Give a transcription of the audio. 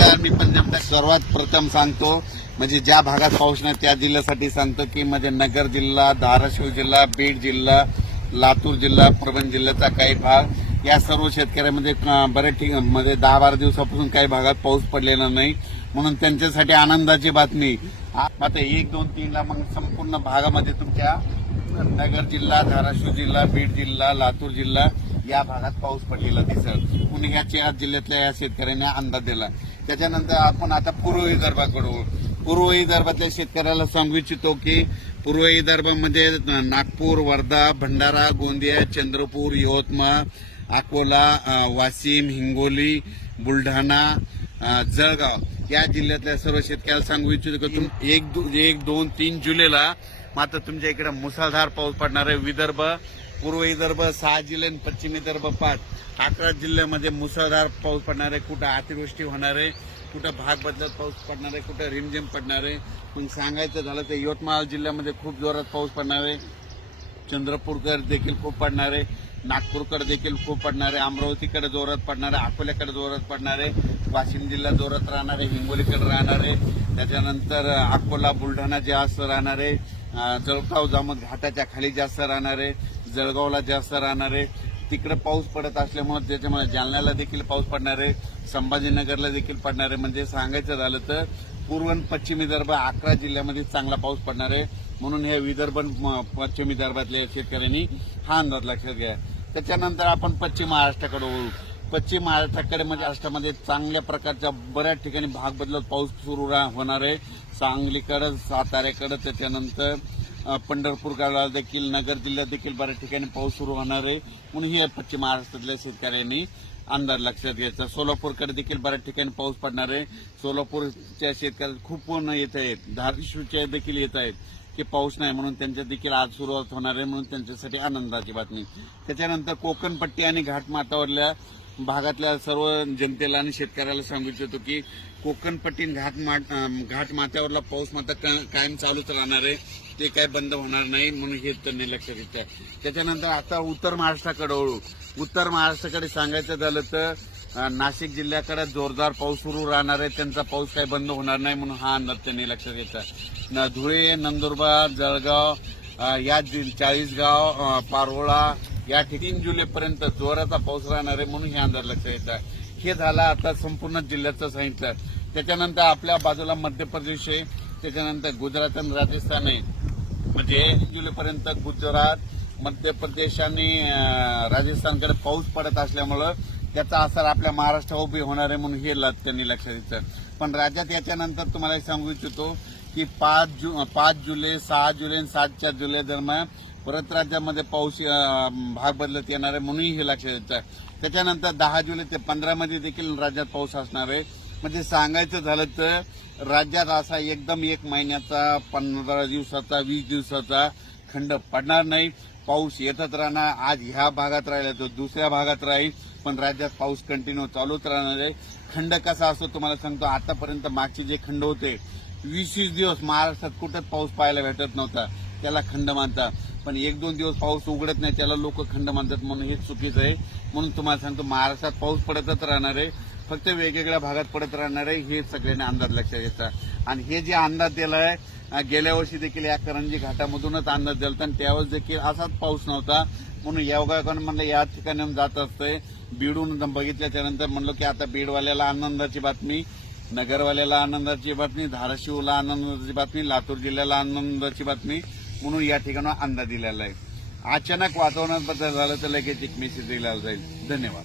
नमस्कार मी पंजाब सर्वात प्रथम सांगतो म्हणजे ज्या भागात पाऊस नाही त्या जिल्ह्यासाठी सांगतो की म्हणजे नगर जिल्हा धाराशिव जिल्हा बीड जिल्हा लातूर जिल्हा परभणी जिल्ह्याचा काही भाग. या सर्व शेतकऱ्यामध्ये बऱ्याच ठिक म्हणजे दहा बारा दिवसापासून काही भागात पाऊस पडलेला नाही. म्हणून त्यांच्यासाठी आनंदाची बातमी. आता एक दोन तीनला मग संपूर्ण भागामध्ये तुमच्या नगर जिल्हा धाराशिव जिल्हा बीड जिल्हा लातूर जिल्हा या भागात पाऊस पडलेला दिसत कुणी या चार जिल्ह्यातल्या या शेतकऱ्यांनी अंदाज दिला. त्याच्यानंतर आपण आता पूर्व विदर्भाकडे पूर्व विदर्भातल्या शेतकऱ्याला सांगू इच्छितो की पूर्व विदर्भामध्ये नागपूर वर्धा भंडारा गोंदिया चंद्रपूर यवतमाळ अकोला वाशिम हिंगोली बुलढाणा जळगाव या जिल्ह्यातल्या सर्व शेतकऱ्याला सांगू इच्छितो की तुम एक दो- एक दोन तीन जुलैला मात्र तुमच्या इकडे मुसळधार पाऊस पडणार आहे. विदर्भ पूर्व विदर्भ सहा जिल्हे आणि पश्चिम विदर्भ पाच. अकरा जिल्ह्यामध्ये मुसळधार पाऊस पडणार आहे. कुठं अतिवृष्टी होणार आहे कुठं भाग बदलत पाऊस पडणार आहे कुठं रिमझिम पडणार आहे. पण सांगायचं झालं तर यवतमाळ जिल्ह्यामध्ये खूप जोरात पाऊस पडणार आहे. चंद्रपूरकर देखील खूप पडणार आहे. नागपूरकडे देखील खूप पडणार आहे. अमरावतीकडे जोरात पडणार आहे. अकोल्याकडे जोरात पडणार आहे. वाशिम जिल्हा जोरात राहणार आहे. हिंगोलीकडे राहणार आहे. त्याच्यानंतर अकोला बुलढाणा जास्त राहणार आहे. जळगाव जामत घाटाच्या खाली जास्त राहणार आहे. जळगावला जास्त राहणार आहे. तिकडे पाऊस पडत असल्यामुळे त्याच्यामुळे जालन्याला देखील पाऊस पडणार आहे. संभाजीनगरला देखील पडणार आहे. म्हणजे सांगायचं झालं तर पूर्व पश्चिम विदर्भ अकरा जिल्ह्यामध्ये चांगला पाऊस पडणार आहे. म्हणून हे विदर्भ म- पश्चिम विदर्भातल्या शेतकऱ्यांनी हा अंदाज लक्षात घ्या. त्याच्यानंतर आपण पश्चिम महाराष्ट्राकडे वळू. पश्चिम महाराष्ट्राकडे म्हणजे महाराष्ट्रामध्ये चांगल्या प्रकारच्या बऱ्याच ठिकाणी भाग बदलत पाऊस सुरू रा- होणार आहे. सांगलीकडं साताऱ्याकडं त्याच्यानंतर पंढरपूर पंढरपूरकडे देखील नगर जिल्ह्यात देखील बऱ्याच ठिकाणी पाऊस सुरू होणार आहे. म्हणून हे पश्चिम महाराष्ट्रातल्या शेतकऱ्यांनी अंदाज लक्षात घ्यायचा. सोलापूरकडे देखील बऱ्याच ठिकाणी पाऊस पडणार आहे. सोलापूरच्या शेतकऱ्यात खूप येत आहेत. धाराशिवच्या देखील येत आहेत की पाऊस नाही म्हणून त्यांच्या देखील आज सुरुवात होणार आहे म्हणून त्यांच्यासाठी आनंदाची बातमी. त्याच्यानंतर कोकणपट्टी आणि घाटमाथावरल्या भागातल्या सर्व जनतेला आणि शेतकऱ्याला सांगू इच्छितो की कोकणपट्टीन घाट माट- घाट माथ्यावरला पाऊस मात्र का- कायम चालूच राहणार आहे. ते काय बंद होणार नाही म्हणून हे त्यांनी लक्षात घेतलं त्याच्यानंतर आता उत्तर महाराष्ट्राकडे वळू. उत्तर महाराष्ट्राकडे सांगायचं झालं तर नाशिक जिल्ह्याकडे जोरदार पाऊस सुरू राहणार आहे. त्यांचा पाऊस काही बंद होणार नाही म्हणून हा अंदाज त्यांनी लक्षात घेतला धुळे नंदुरबार जळगाव या चाळीसगाव पारोळा या ठिकाणी जुलैपर्यंत जोराचा पाऊस राहणार आहे म्हणून हे अंदाज लक्षात येतात हे झालं आता संपूर्ण जिल्ह्याचं सांगितलं. त्याच्यानंतर आपल्या बाजूला मध्य प्रदेश आहे त्याच्यानंतर गुजरात आणि राजस्थान आहे. म्हणजे एक जुलैपर्यंत गुजरात मध्य प्रदेश आणि राजस्थानकडे पाऊस पडत असल्यामुळं त्याचा असर आपल्या महाराष्ट्रावर उभी होणार आहे म्हणून हे लत त्यांनी लक्षात घेतलं. पण राज्यात याच्यानंतर तुम्हाला सांगू इच्छितो की पाच जु पाच जुलै सहा जुलै आणि सातच्या जुलै दरम्यान परत राज्यामध्ये पाऊस भाग बदलत येणार आहे म्हणूनही हे लक्षात येतं. त्याच्यानंतर दहा जुलै ते पंधरामध्ये देखील राज्यात पाऊस असणार आहे. म्हणजे सांगायचं झालं तर राज्यात असा एकदम एक महिन्याचा पंधरा दिवसाचा वीस दिवसाचा खंड पडणार नाही. पाऊस येतच राहणार. आज ह्या भागात राहिला तो दुसऱ्या भागात राहील. पण राज्यात पाऊस कंटिन्यू चालूच राहणार आहे. खंड कसा असतो तुम्हाला सांगतो. आतापर्यंत मागचे जे खंड होते वीस वीस दिवस महाराष्ट्रात कुठंच पाऊस पाहायला भेटत नव्हता. त्याला खंड मानतात पण एक दोन दिवस पाऊस उघडत नाही त्याला लोक खंड मानतात म्हणून हे चुकीचं आहे. म्हणून तुम्हाला सांगतो महाराष्ट्रात पाऊस पडतच राहणार आहे. फक्त वेगवेगळ्या भागात पडत राहणार आहे. हे सगळ्यांनी अंदाज लक्षात घ्यायचा आणि हे जे अंदाज दिला आहे गेल्या वर्षी देखील या करंजी घाटामधूनच अंदाज दिला आणि त्यावेळेस देखील असाच पाऊस नव्हता. म्हणून योगायोगानं म्हणलं या ठिकाणी जात असतंय. बीडून बघितल्याच्या नंतर की आता बीडवाल्याला आनंदाची बातमी नगरवाल्याला आनंदाची बातमी धाराशिवला आनंदाची बातमी लातूर जिल्ह्याला आनंदाची बातमी म्हणून या ठिकाणी अंदाज दिलेला आहे. अचानक वातावरणात बदल झालं तर लगेच एक मेसेज दिला जाईल. धन्यवाद.